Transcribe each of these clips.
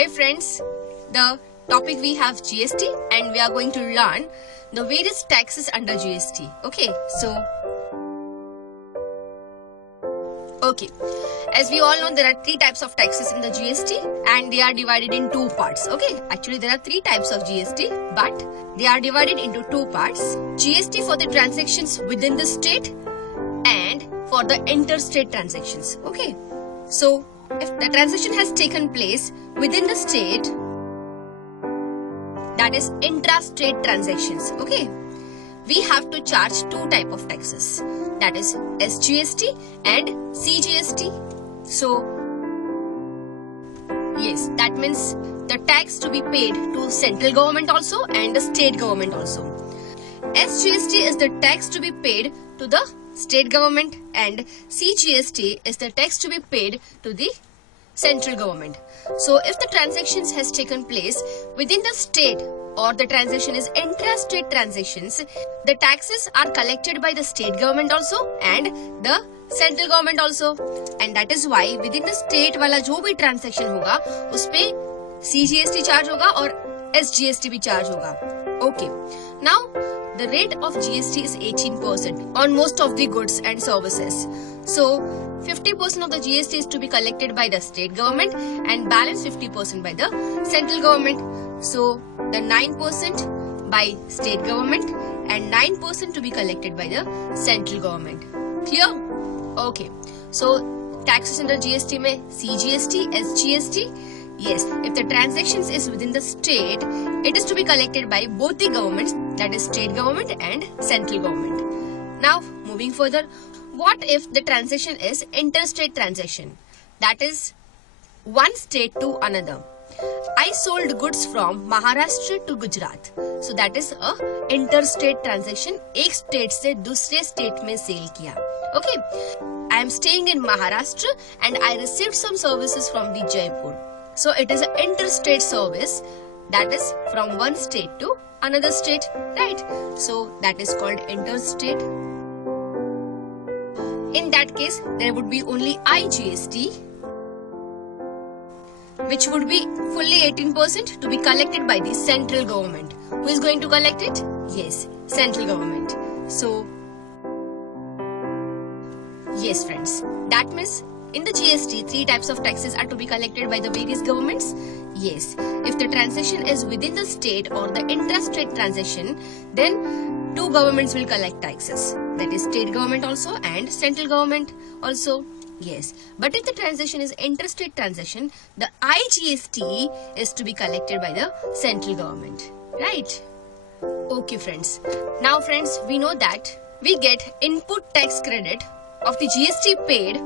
Hey friends, the topic we have GST and we are going to learn the various taxes under GST. Okay, as we all know, there are three types of taxes in the GST and they are divided in two parts. Okay, actually there are three types of GST, but they are divided into two parts. GST for the transactions within the state and for the interstate transactions. Okay, so if the transaction has taken place within the state, that is intra-state transactions. Okay, we have to charge two type of taxes, that is SGST and CGST. So yes, that means the tax to be paid to central government also and the state government also. SGST is the tax to be paid to the state government and CGST is the tax to be paid to the central government. So if the transactions has taken place within the state or the transaction is intra-state transactions, the taxes are collected by the state government also and the central government also, and that is why within the state वाला जो भी transaction होगा उसपे CGST charge होगा और SGST भी charge होगा. Okay, now the rate of GST is 18% on most of the goods and services. So 50% of the GST is to be collected by the state government and balance 50% by the central government. So the 9% by state government and 9% to be collected by the central government. Clear? Okay. So taxes under GST में CGST, SGST. Yes, if the transactions is within the state, it is to be collected by both the governments, that is state government and central government. Now, moving further, what if the transaction is interstate transaction? That is one state to another. I sold goods from Maharashtra to Gujarat. So that is a interstate transaction. एक state से दूसरे state में sale किया. Okay. I am staying in Maharashtra and I received some services from the Jaipur. So it is an interstate service, that is from one state to another state, right? So that is called interstate. In that case, there would be only IGST, which would be fully 18% to be collected by the central government. Who is going to collect it? Yes, central government. So, yes friends, that means in the GST, three types of taxes are to be collected by the various governments. Yes, if the transaction is within the state or the intra-state transaction, then two governments will collect taxes. That is state government also and central government also. Yes, but if the transaction is interstate transaction, the IGST is to be collected by the central government. Right? Okay friends. Now friends, we know that we get input tax credit of the GST paid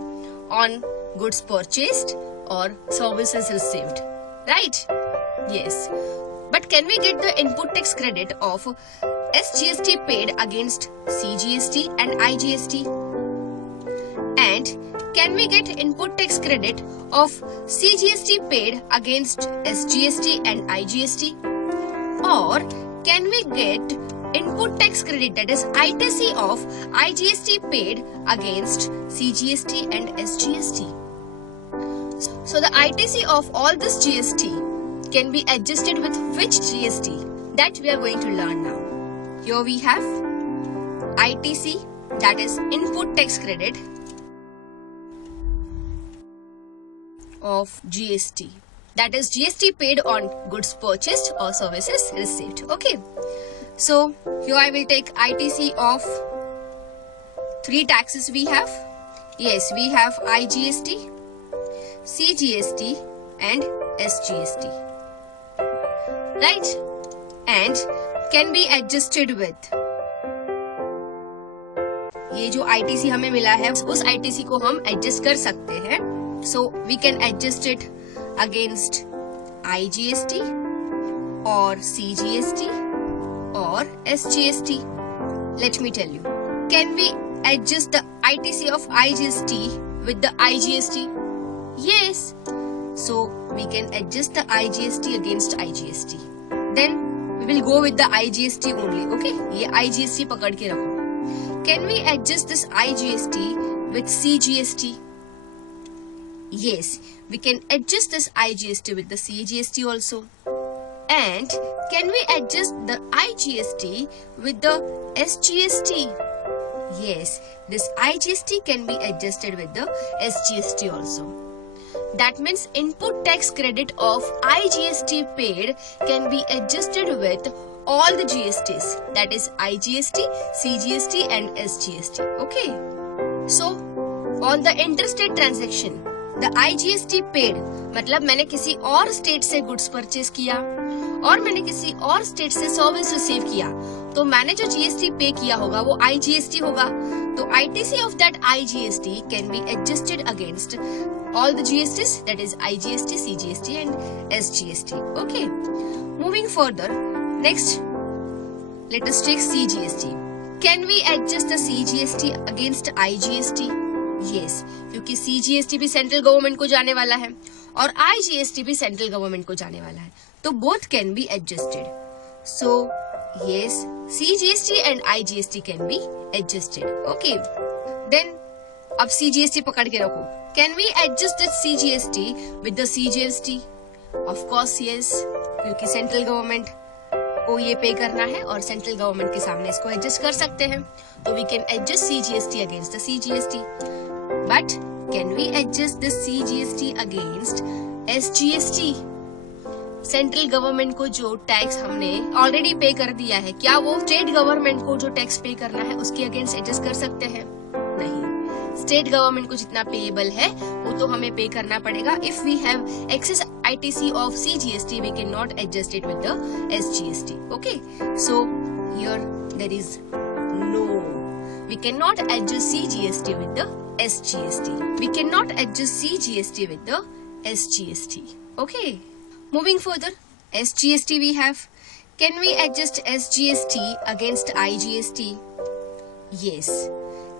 on goods purchased or services received. Right? Yes. But can we get the input tax credit of SGST paid against CGST and IGST? And can we get input tax credit of CGST paid against SGST and IGST? Or can we get input tax credit, that is ITC of IGST paid against CGST and SGST? So the ITC of all this GST can be adjusted with which GST? That we are going to learn now. Here we have ITC, that is input tax credit of GST. That is GST paid on goods purchased or services received. Okay. So here I will take ITC of three taxes we have. Yes, we have IGST, CGST and SGST. Right? And can be adjusted with. ये जो ITC हमें मिला है उस ITC को हम adjust कर सकते हैं. So we can adjust it against IGST or CGST or SGST. Let me tell you. Can we adjust the ITC of IGST with the IGST? Yes. So we can adjust the IGST against IGST. Then we will go with the IGST only. Okay? ये IGST पकड़ के रखो. Can we adjust this IGST with CGST? Yes, we can adjust this IGST with the CGST also. And can we adjust the IGST with the SGST? Yes, this IGST can be adjusted with the SGST also. That means input tax credit of IGST paid can be adjusted with all the GSTs, that is IGST, CGST and SGST. Okay. So on the interstate transaction, the IGST paid मतलब मैंने किसी और state से goods purchase किया और मैंने किसी और स्टेट से सर्विस रिसीव किया, तो मैंने जो जीएसटी पे किया होगा वो IGST होगा. तो ITC of that IGST can be adjusted against all the GSTs, that is IGST, CGST and SGST. Okay. Moving further, next let us take CGST. Can we adjust the CGST against IGST? Yes, क्योंकि CGST भी central government को जाने वाला है और IGST भी central government को जाने वाला है, तो both can be adjusted. So yes, CGST and IGST can be adjusted. Okay. Then अब CGST पकड़ के रखो. Can we adjust this CGST with the CGST? Of course yes, क्योंकि सेंट्रल गवर्नमेंट को ये पे करना है और सेंट्रल गवर्नमेंट के सामने इसको एडजस्ट कर सकते हैं, तो we can adjust CGST against the CGST. But can we adjust this CGST against SGST? Central government को जो टैक्स हमने ऑलरेडी पे कर दिया है, क्या वो स्टेट गवर्नमेंट को जो टैक्स पे करना है उसके अगेंस्ट एडजस्ट कर सकते हैं? नहीं. स्टेट गवर्नमेंट को जितना पेएबल है वो तो हमें पे करना पड़ेगा. If we have access ITC of CGST, we cannot adjust it with the SGST. Okay, so here there is no. We cannot adjust CGST with the SGST. We cannot adjust CGST with the SGST. Okay. Moving further, SGST we have. Can we adjust SGST against IGST? Yes,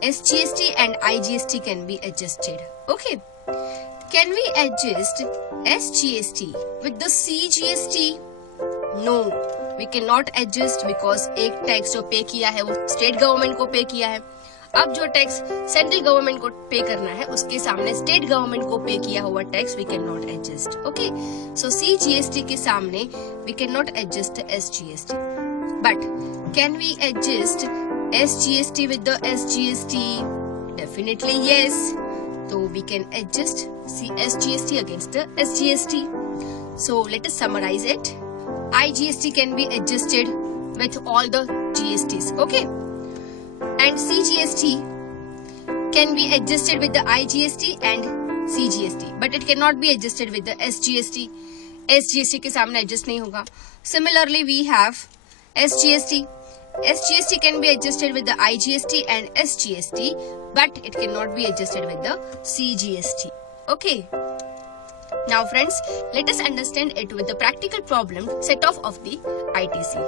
SGST and IGST can be adjusted. Okay. Can we adjust SGST with the CGST? No, we cannot adjust because एक tax जो पे किया है वो state government को pay किया है. अब जो टैक्स सेंट्रल गवर्नमेंट को पे करना है उसके सामने स्टेट गवर्नमेंट को पे किया हुआ tax we can not adjust. Okay, so CGST के सामने we can not adjust SGST. But can we adjust SGST with the SGST? Definitely yes. So we can adjust SGST against the SGST. So let us summarize it. IGST can be adjusted with all the GSTs. Okay. And CGST can be adjusted with the IGST and CGST. But it cannot be adjusted with the SGST. SGST के सामने adjust नहीं होगा. Similarly we have SGST. SGST can be adjusted with the IGST and SGST, but it cannot be adjusted with the CGST. Okay. Now friends, let us understand it with the practical problem set off of the ITC.